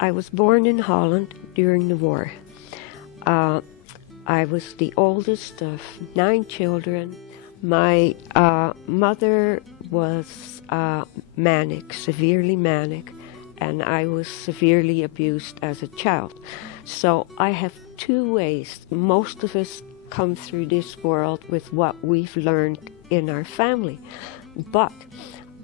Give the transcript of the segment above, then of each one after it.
I was born in Holland during the war. I was the oldest of 9 children. My mother was manic, severely manic, and I was severely abused as a child. So I have 2 ways. Most of us come through this world with what we've learned in our family. But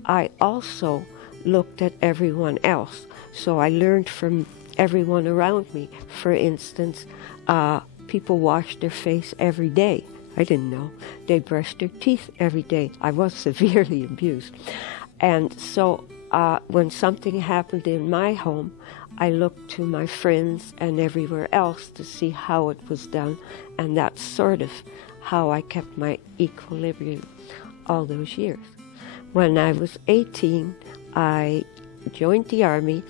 I also looked at everyone else. So I learned from everyone around me. For instance, people wash their face every day. I didn't know. They brushed their teeth every day. I was severely abused. And so when something happened in my home, I looked to my friends and everywhere else to see how it was done. And that's sort of how I kept my equilibrium all those years. When I was 18, I joined the Army,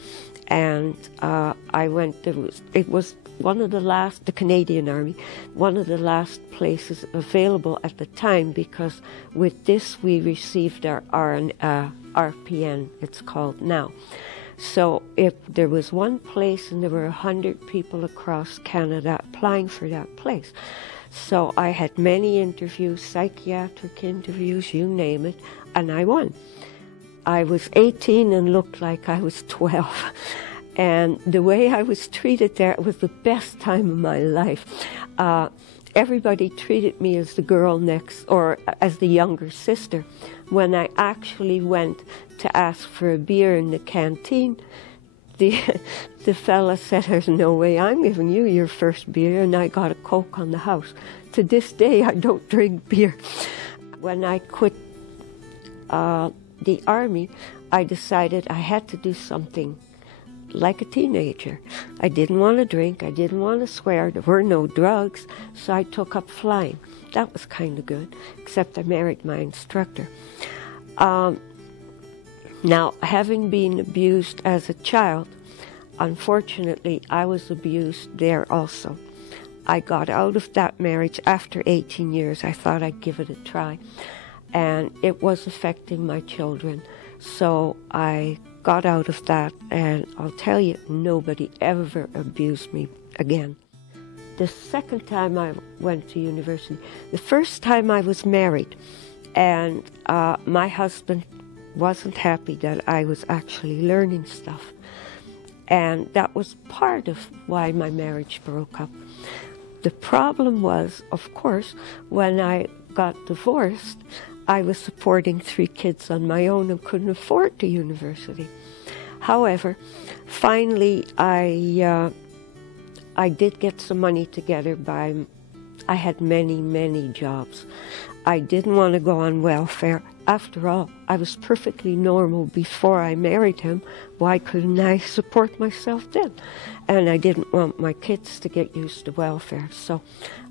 and I went, it was one of the last, the Canadian Army, one of the last places available at the time, because with this we received our RPN, it's called now. So if there was one place and there were 100 people across Canada applying for that place. So I had many interviews, psychiatric interviews, you name it, and I won. I was 18 and looked like I was 12. And the way I was treated there was the best time of my life. Everybody treated me as the girl next, or as the younger sister. When I actually went to ask for a beer in the canteen, the fella said, "There's no way I'm giving you your first beer," and I got a Coke on the house. To this day, I don't drink beer. When I quit the Army, I decided I had to do something like a teenager. I didn't want to drink, I didn't want to swear, there were no drugs, so I took up flying. That was kind of good, except I married my instructor. Now, having been abused as a child, unfortunately, I was abused there also. I got out of that marriage after 18 years. I thought I'd give it a try, and it was affecting my children. So I got out of that, and I'll tell you, nobody ever abused me again. The second time I went to university, the first time I was married, and my husband wasn't happy that I was actually learning stuff. And that was part of why my marriage broke up. The problem was, of course, when I got divorced, I was supporting 3 kids on my own and couldn't afford the university. However, finally I did get some money together I had many jobs. I didn't want to go on welfare. After all, I was perfectly normal before I married him. Why couldn't I support myself then? And I didn't want my kids to get used to welfare. So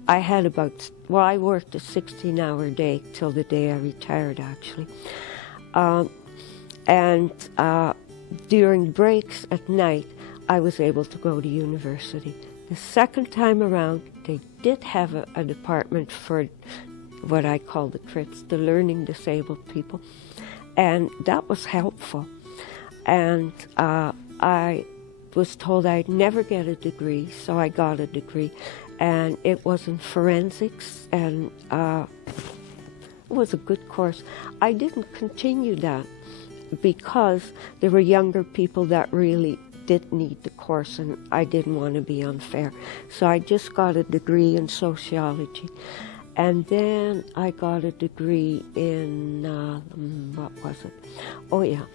I had I worked a 16-hour day till the day I retired, actually. During breaks at night, I was able to go to university. The second time around, they did have a department for what I call the CRIPs, the learning disabled people, and that was helpful. And I was told I'd never get a degree, so I got a degree, and it was in forensics, and it was a good course. I didn't continue that because there were younger people that really did need the course, and I didn't want to be unfair. So I just got a degree in sociology. And then I got a degree in, what was it? Oh yeah,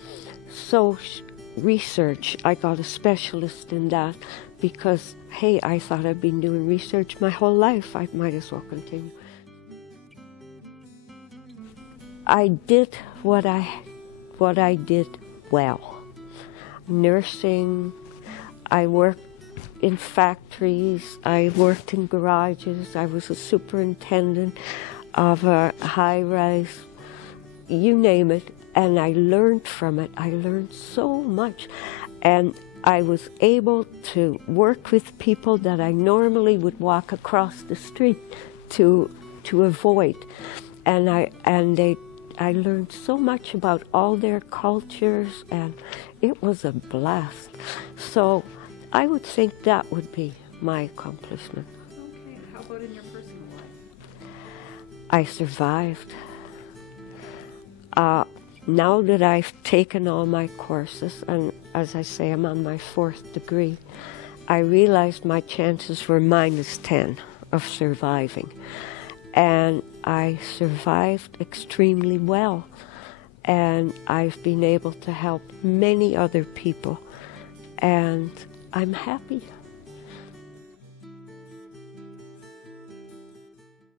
research. I got a specialist in that because, hey, I thought I'd been doing research my whole life. I might as well continue. I did what I did well. Nursing, I worked in factories, I worked in garages, I was a superintendent of a high-rise, you name it, and I learned from it. I learned so much, and I was able to work with people that I normally would walk across the street to avoid, and I learned so much about all their cultures, and it was a blast. So I would think that would be my accomplishment. Okay, how about in your personal life? I survived. Now that I've taken all my courses, and as I say, I'm on my 4th degree, I realized my chances were -10 of surviving. And I survived extremely well. And I've been able to help many other people. And I'm happy.